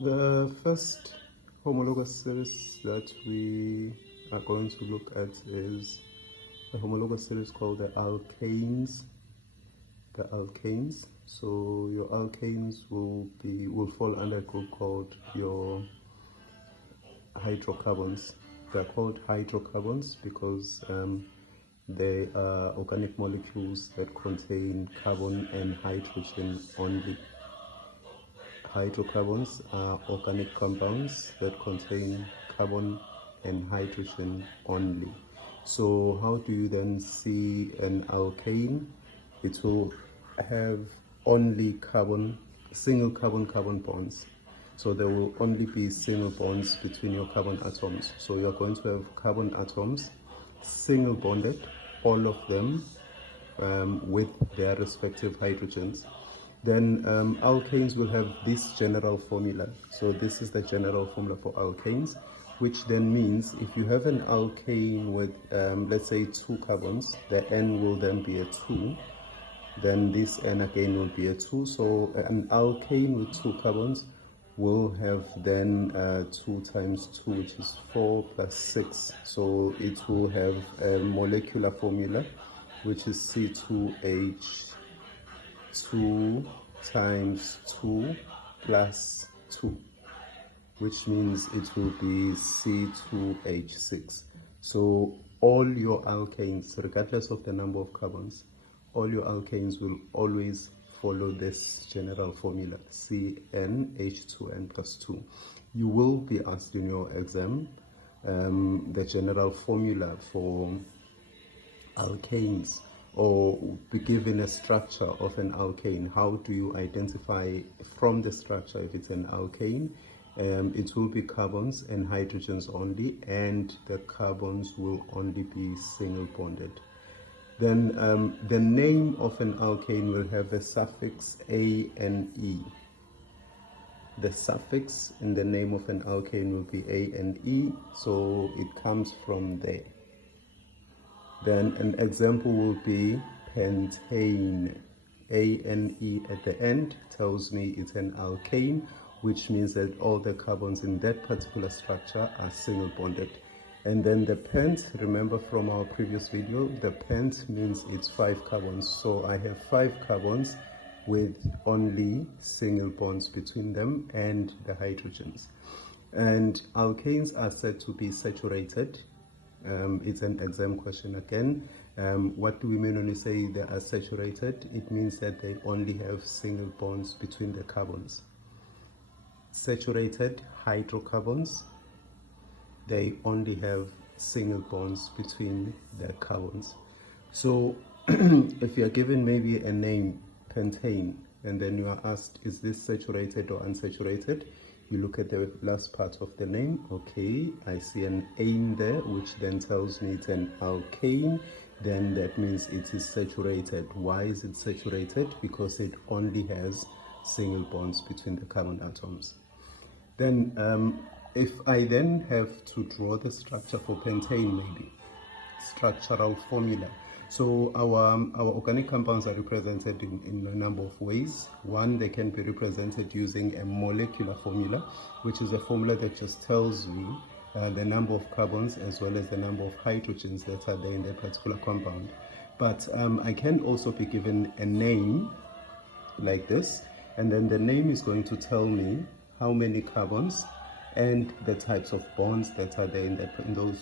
The first homologous series that we are going to look at is a homologous series called the alkanes. The alkanes. So your alkanes will fall under a group called your hydrocarbons. They're called hydrocarbons because they are organic molecules that contain carbon and hydrogen only. Hydrocarbons are organic compounds that contain carbon and hydrogen only. So how do you then see an alkane? It will have only single carbon bonds. So there will only be single bonds between your carbon atoms. So you're going to have carbon atoms single bonded, all of them with their respective hydrogens. Then alkanes will have this general formula. So this is the general formula for alkanes, which then means if you have an alkane with, let's say, 2 carbons, the N will then be a 2. Then this N again will be a 2. So an alkane with 2 carbons will have then 2 times 2, which is 4 plus 6. So it will have a molecular formula, which is C2H2 times 2 plus 2, which means it will be C2H6. So all your alkanes, regardless of the number of carbons, all your alkanes will always follow this general formula, CnH2n plus 2. You will be asked in your exam the general formula for alkanes, or be given a structure of an alkane. How do you identify from the structure if it's an alkane? It will be carbons and hydrogens only, and the carbons will only be single bonded. Then the name of an alkane will have a suffix A and E. The suffix in the name of an alkane will be A and E, so it comes from there. Then an example will be pentane. A and E at the end tells me it's an alkane, which means that all the carbons in that particular structure are single bonded. And then the pent, remember from our previous video, the pent means it's 5 carbons. So I have 5 carbons with only single bonds between them and the hydrogens. And alkanes are said to be saturated. It's an exam question again. What do we mean when we say they are saturated? It means that they only have single bonds between the carbons. Saturated hydrocarbons, they only have single bonds between the carbons. So if you're given maybe a name, pentane, and then you are asked, is this saturated or unsaturated? You look at the last part of the name. Okay, I see an ane there, which then tells me it's an alkane. Then that means it is saturated. Why is it saturated? Because it only has single bonds between the carbon atoms. Then if I then have to draw the structure for pentane, maybe structural formula. So our organic compounds are represented in a number of ways. One, they can be represented using a molecular formula, which is a formula that just tells you the number of carbons as well as the number of hydrogens that are there in that particular compound. But I can also be given a name like this, and then the name is going to tell me how many carbons and the types of bonds that are there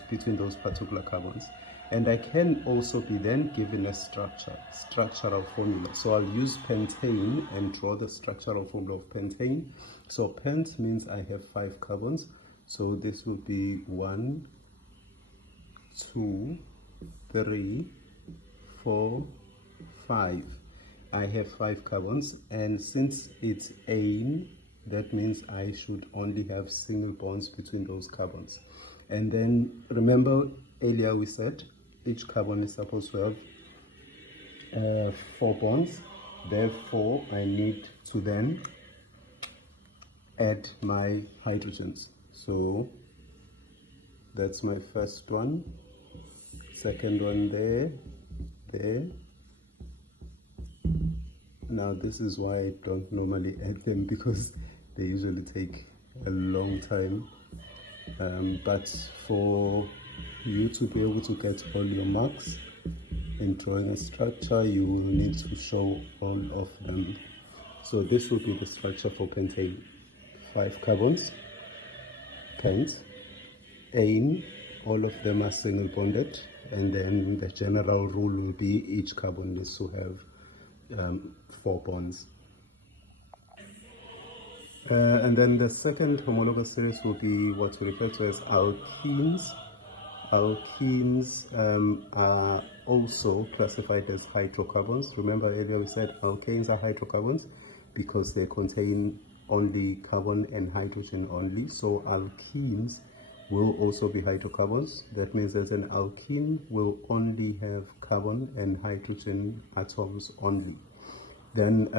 between those particular carbons. And I can also be then given a structural formula. So I'll use pentane and draw the structural formula of pentane. So pent means I have 5 carbons. So this will be 1, 2, 3, 4, 5. I have 5 carbons, and since it's ane, that means I should only have single bonds between those carbons. And then remember earlier we said each carbon is supposed to have 4 bonds. Therefore, I need to then add my hydrogens. So that's my first one, second one there. Now this is why I don't normally add them, because they usually take a long time, but for you to be able to get all your marks in drawing a structure, you will need to show all of them. So this will be the structure for pentane. 5 carbons, pent, ane, all of them are single bonded, and then the general rule will be each carbon needs to have 4 bonds. And then the second homologous series will be what we refer to as alkenes. Alkenes are also classified as hydrocarbons. Remember earlier we said alkanes are hydrocarbons because they contain only carbon and hydrogen only. So alkenes will also be hydrocarbons. That means that an alkene will only have carbon and hydrogen atoms only. Then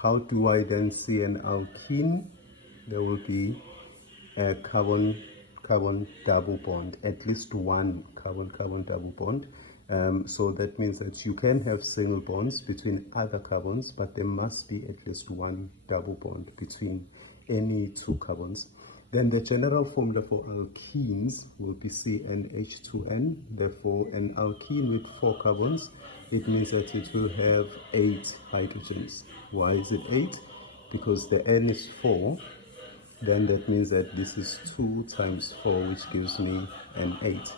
how do I then see an alkene? There will be a carbon-carbon double bond, at least one carbon-carbon double bond. So that means that you can have single bonds between other carbons, but there must be at least one double bond between any 2 carbons. Then the general formula for alkenes will be CnH2n. Therefore, an alkene with 4 carbons, it means that it will have 8 hydrogens. Why is it 8? Because the N is 4. Then that means that this is 2 times 4, which gives me an 8.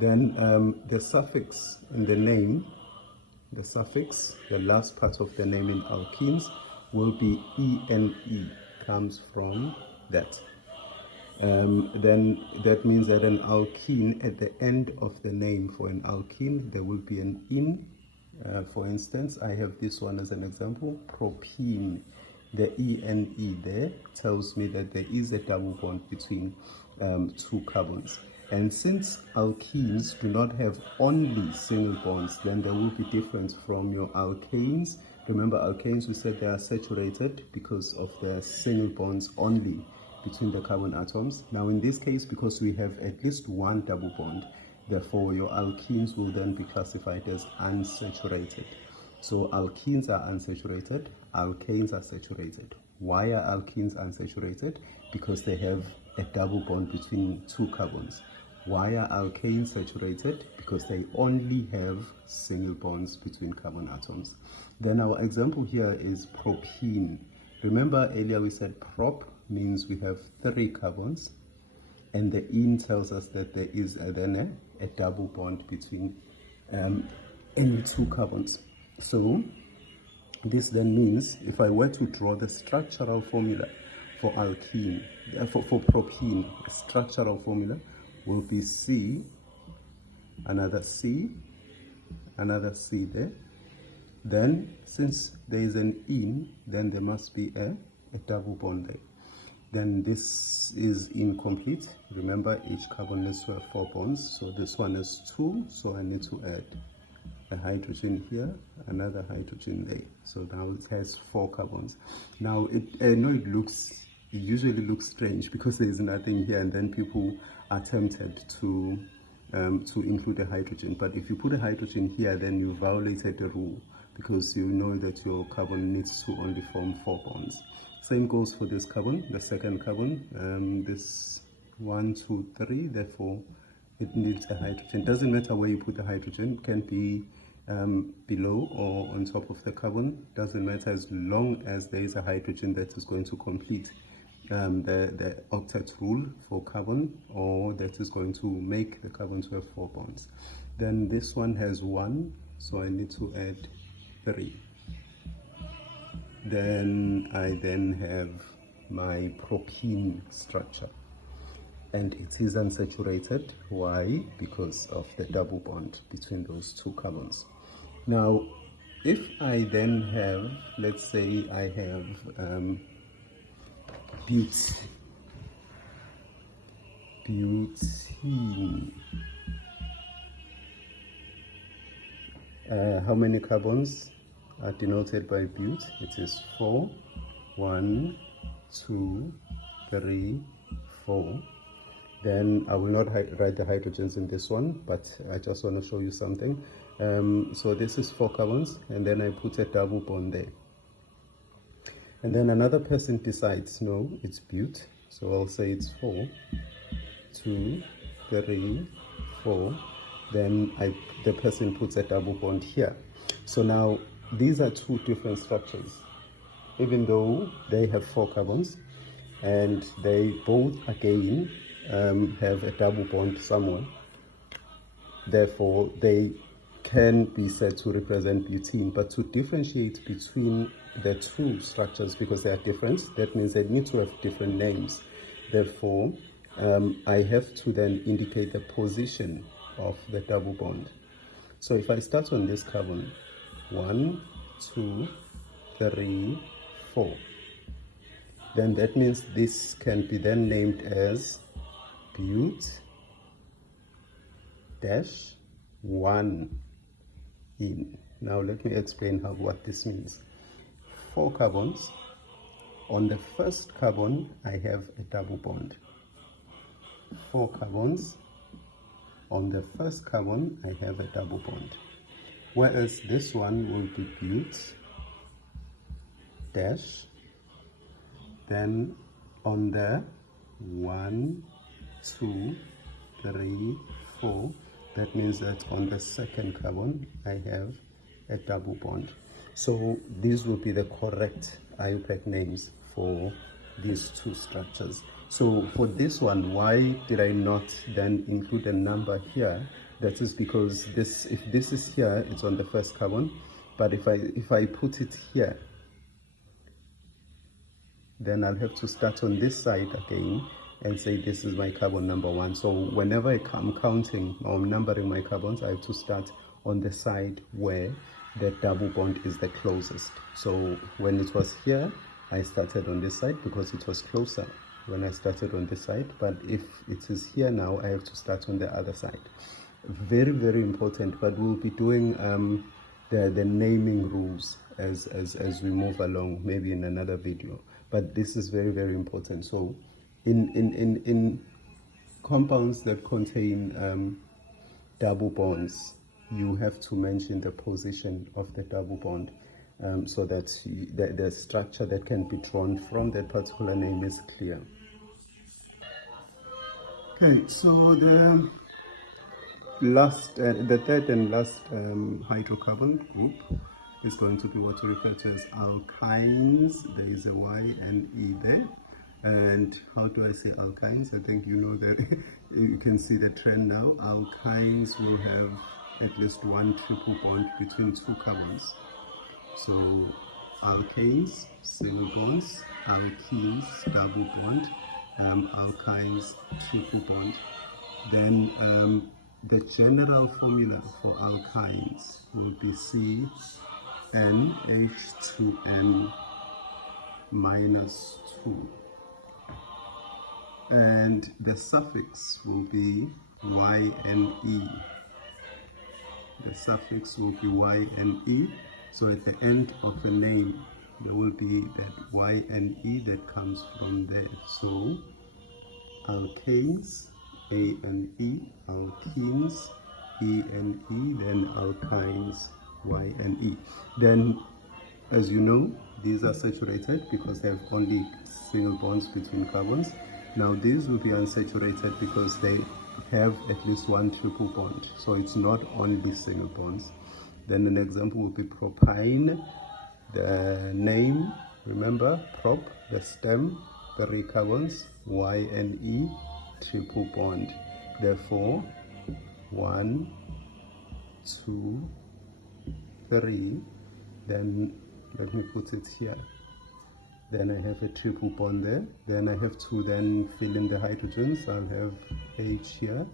Then the suffix in the name, the last part of the name in alkenes will be ene, comes from that. Then that means that an alkene, at the end of the name for an alkene, there will be an "-ine". For instance, I have this one as an example, propene. The ene there tells me that there is a double bond between 2 carbons. And since alkenes do not have only single bonds, then there will be difference from your alkanes. Remember, alkanes, we said they are saturated because of their single bonds only between the carbon atoms. Now in this case, because we have at least one double bond, therefore your alkenes will then be classified as unsaturated. So alkenes are unsaturated, alkanes are saturated. Why are alkenes unsaturated? Because they have a double bond between 2 carbons. Why are alkanes saturated? Because they only have single bonds between carbon atoms. Then our example here is propene. Remember earlier we said prop means we have 3 carbons, and the "-ine" tells us that there is then a double bond between any 2 carbons. So this then means if I were to draw the structural formula for alkene, for propene, the structural formula will be C, another C there. Then since there is an "-ine", then there must be a double bond there. Then this is incomplete. Remember, each carbon needs to have 4 bonds. So this one is 2, so I need to add a hydrogen here, another hydrogen there. So now it has 4 carbons. Now I know it usually looks strange because there is nothing here, and then people are tempted to include a hydrogen. But if you put a hydrogen here, then you violated the rule, because you know that your carbon needs to only form 4 bonds. Same goes for this carbon, the second carbon, this 1, 2, 3, therefore it needs a hydrogen. Doesn't matter where you put the hydrogen, it can be below or on top of the carbon, doesn't matter as long as there is a hydrogen that is going to complete the octet rule for carbon, or that is going to make the carbon to have 4 bonds. Then this one has 1, so I need to add 3. Then I have my propene structure, and it is unsaturated. Why? Because of the double bond between those 2 carbons. Now if I then have, let's say I have butene. How many carbons are denoted by but? It is 4. 1, 2, 3, 4. Then I will not write the hydrogens in this one, but I just want to show you something. So this is 4 carbons, and then I put a double bond there. And then another person decides, no, it's but, So I'll say it's 4, 2, 3, 4. Then the person puts a double bond here. So now these are two different structures, even though they have 4 carbons, and they both again have a double bond somewhere. Therefore, they can be said to represent butene. But to differentiate between the two structures, because they are different, that means they need to have different names. Therefore, I have to then indicate the position of the double bond. So if I start on this carbon, 1, 2, 3, 4, then that means this can be then named as but-1 in. Now let me explain what this means. 4 carbons. On the first carbon, I have a double bond. 4 carbons. On the first carbon, I have a double bond. Whereas this one will be but-. Then on the 1, 2, 3, 4, that means that on the second carbon I have a double bond. So these will be the correct IUPAC names for these two structures. So for this one, why did I not then include a number here? That is because if this is here, it's on the first carbon, but if I put it here, then I'll have to start on this side again and say this is my carbon number 1. So whenever I'm counting or numbering my carbons, I have to start on the side where the double bond is the closest. So when it was here, I started on this side because it was closer when I started on this side. But if it is here now, I have to start on the other side. Very, very important. But we'll be doing the naming rules as we move along, maybe in another video. But this is very, very important. So in compounds that contain double bonds, you have to mention the position of the double bond so that the structure that can be drawn from that particular name is clear. Okay, so the third and last hydrocarbon group is going to be what we refer to as alkynes. There is a Y and E there. And how do I say alkynes? I think you know that you can see the trend now. Alkynes will have at least one triple bond between 2 carbons. So alkanes, single bonds, alkenes, double bond, alkynes, triple bond. Then the general formula for alkynes will be CnH2n minus 2. And the suffix will be YNE. The suffix will be YNE. So at the end of the name, there will be that YNE that comes from there. So alkanes, A and E, alkenes, E and E, then alkynes, Y and E. Then, as you know, these are saturated because they have only single bonds between carbons. Now these will be unsaturated because they have at least one triple bond. So it's not only single bonds. Then an example would be propyne. The name, remember, prop, the stem, 3 carbons, Y and E, triple bond. Therefore, 1, 2, 3. Then let me put it here. Then I have a triple bond there. Then I have to then fill in the hydrogens. I'll have H here.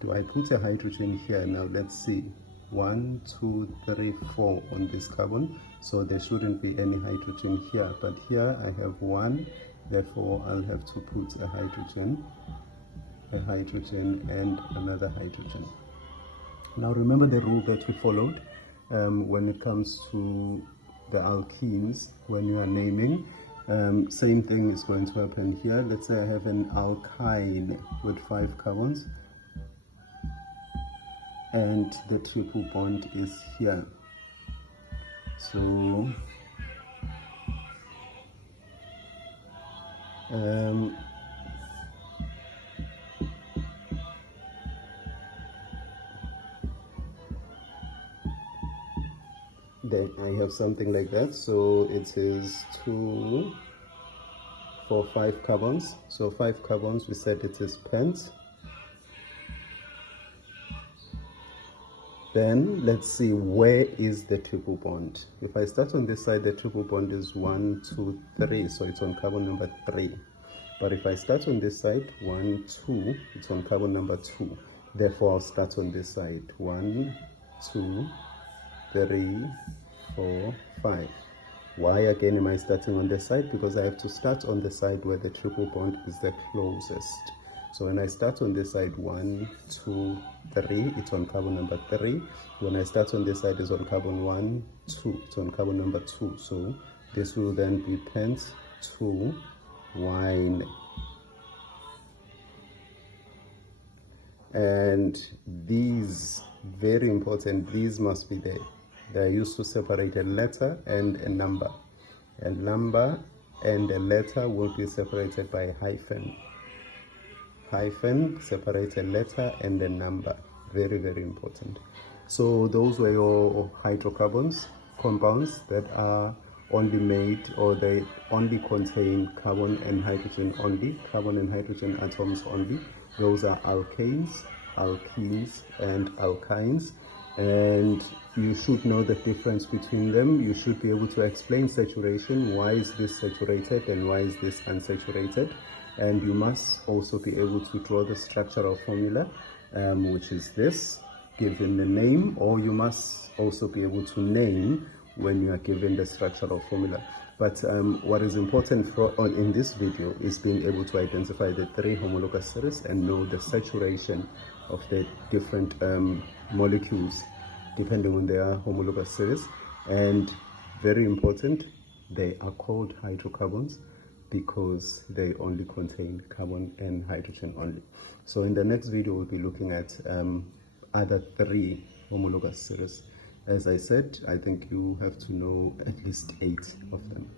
Do I put a hydrogen here? Now let's see. 1, 2, 3, 4 on this carbon. So there shouldn't be any hydrogen here. But here I have 1. Therefore, I'll have to put a hydrogen, and another hydrogen. Now remember the rule that we followed when it comes to the alkenes. When you are naming, same thing is going to happen here. Let's say I have an alkyne with 5 carbons and the triple bond is here. So Then I have something like that. So it is 2, 4, 5 carbons. So 5 carbons, we said it is pent. Then let's see, where is the triple bond? If I start on this side, the triple bond is 1, 2, 3, so it's on carbon number 3. But if I start on this side, 1, 2, it's on carbon number 2. Therefore, I'll start on this side, 1, 2, 3, 4, 5. Why again am I starting on this side? Because I have to start on the side where the triple bond is the closest. So when I start on this side, 1, 2, 3, it's on carbon number 3. When I start on this side, it's on carbon 1, 2, it's on carbon number 2. So this will then be pent 2 wine. And these, very important, these must be there. They are used to separate a letter and a number. A number and a letter will be separated by a hyphen. Hyphen separates a letter and a number. Very, very important. So those were your hydrocarbons, compounds that are only made, or they only contain carbon and hydrogen only, carbon and hydrogen atoms only. Those are alkanes, alkenes, and alkynes. And you should know the difference between them. You should be able to explain saturation. Why is this saturated and why is this unsaturated? And you must also be able to draw the structural formula, which is this, given the name, or you must also be able to name when you are given the structural formula. But what is important in this video is being able to identify the 3 homologous series and know the saturation of the different molecules depending on their homologous series. And very important, they are called hydrocarbons because they only contain carbon and hydrogen only. So in the next video, we'll be looking at other 3 homologous series. As I said, I think you have to know at least 8 of them.